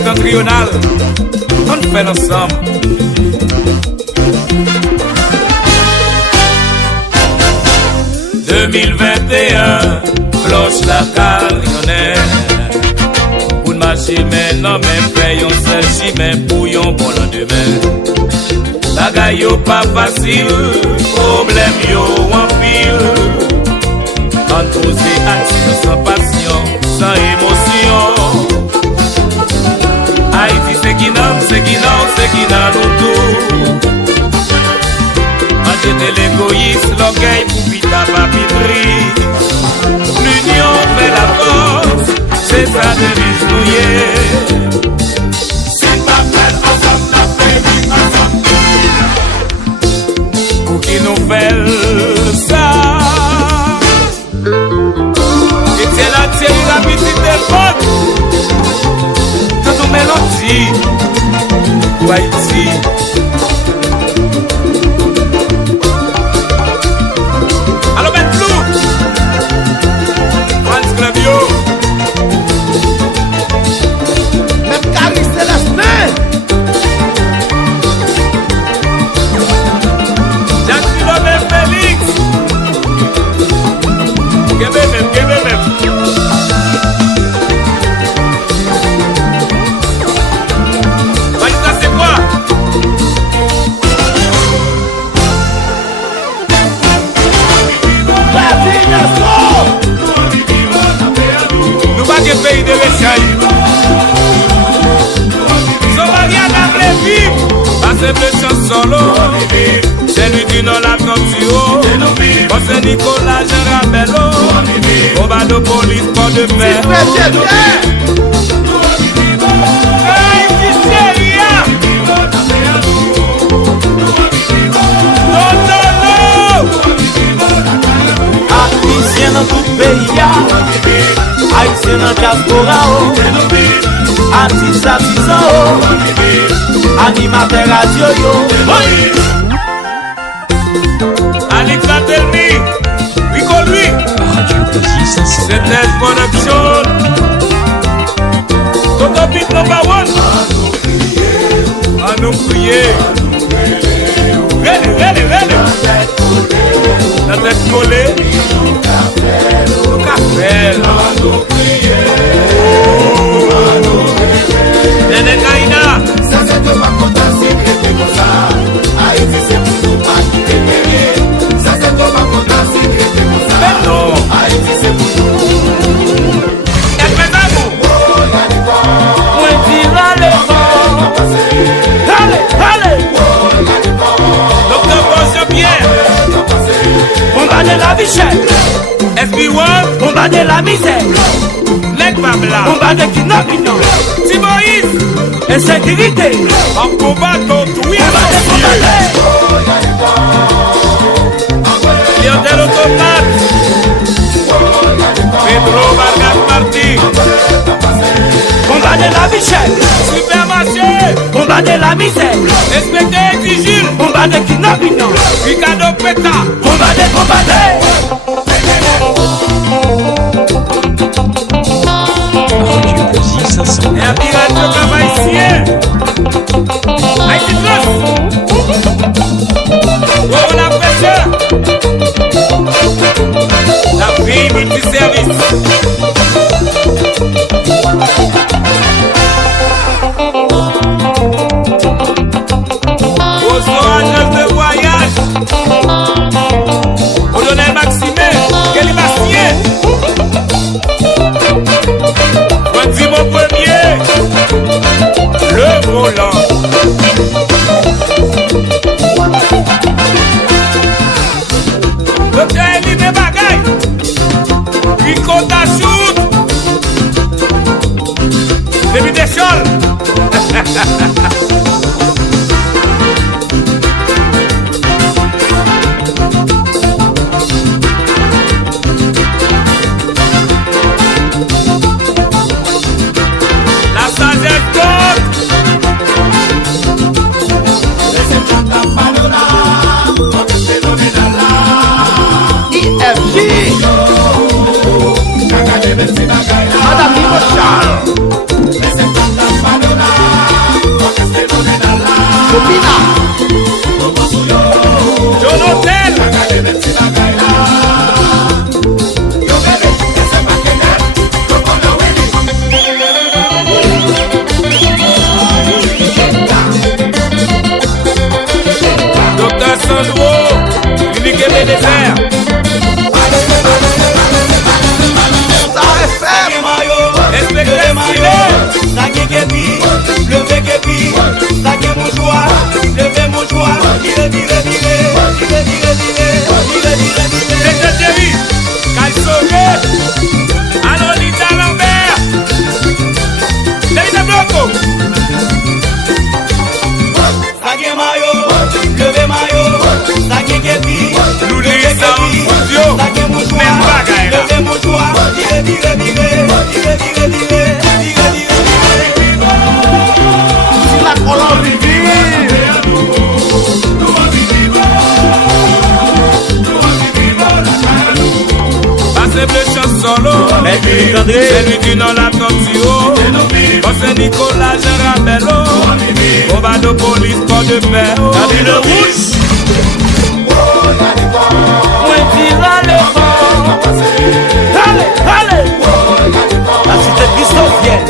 septentrional, on fait ensemble. « 2021, cloche la carillonnette. Pour marcher maintenant, même paye on seul chimé pour yon bon lendemain. Bagay yo pas facile, problème yo en pile. On pose action sans passion, sans émotion. Haïti c'est qui n'a nous tout. Manger l'égoïsme, l'orgueil pour pita papitri. L'union fait la force, c'est ça devise mouillée. C'est pas fait ensemble, la fait ensemble. Pour qui nous fait ça. Et c'est la Thierry, la petite époque. Tout nous mélodie. Pour Haïti. Pays de l'échelle. Somalia n'a pas vivre. Pas simple chanson solo. C'est lui qui n'a la torture. C'est Nicolas Gérard Bello. Combat de police, pas de paix. Haïtien dans tout pays, Haïtien dans diaspora, artiste artisan, animateur radio, Alex Atelmi, Rico lui, c'est Net Production, Toto Beat number one. À nous crier, ready. La tête collée, nous café, nous crier. Nene Kaina, ça c'est de ma conta, c'est que t'es comme ça. Haïti c'est pour nous pas qui t'es payé. Ça c'est de ma conta, c'est que t'es comme ça. Mais non, Haïti c'est pour nous. elle fait d'amour. Oh, y'a du temps. moi dis allez, Oh, y'a du temps. Docteur Bonjour Pierre, on va de la vie chère, SB1, on va de la misère, Leg Babla, on va de kidnapping, Timoïse, insécurité, en combat contre oui, on va de combattre, Lionel Automate, Pedro Vargas Marti, on va de la vie chère, Supermarché, on va de la misère, Inspecteur Exigile, on va de kidnapping, Ricardo Peta, on va de combattre. et un pirate comme haïtien. Haïti Plus, oh la pêche, la vie multiservice. Aux oranges de voyage, Colonel Maxime. C'est lui qui dans la torture. José Nicolas, Jean Ramello. Combat de police, port de paix. David le rouge. Moi tira le vent. Allez. La cité christophienne.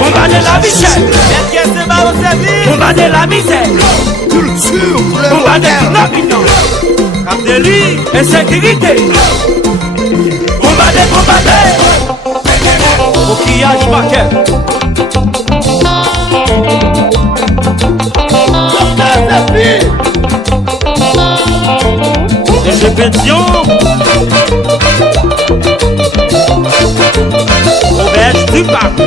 Combat de la vie chère. Combat de la misère. Combat de kidnapping. Cap de lui, insécurité. Combat de combattre. Coquillage paquet. Des pétions. Auberge du Pape.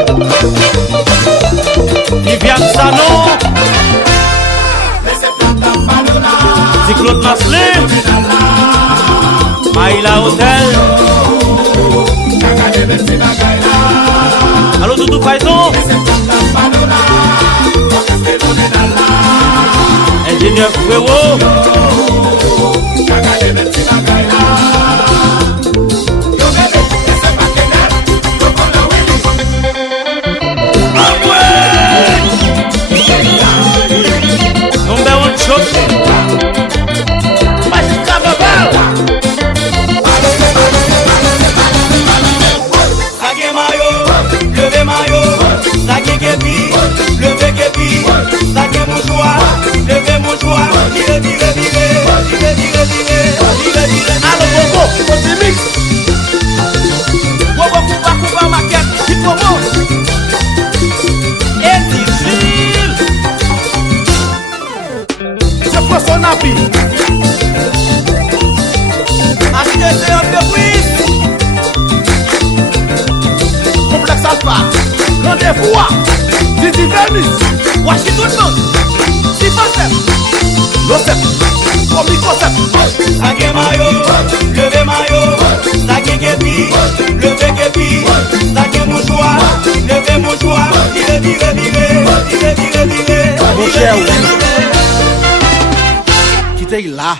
Viviane Sanon. Claude Maslé. Maïla Hotel. Allô Doudou Faison. Ingénieur Frérot. Number one shot. Levez képi, saquez mouchoir, levez mouchoir, tirez. Allô Bobo, c'est mix. Bobo Kouba maquette, qui promo. Et difficile. C'est pour son appui. Achetez un peu plus. Complexe Alpha, rendez-vous. Didi Vernis, Washington Monde, Sifasep, Losep, Omicosep. Saquez maillot, levez maillot, saquez képi, levez képi, saquez mouchoir, levez mouchoir, tirez. Mon cher, quittez là.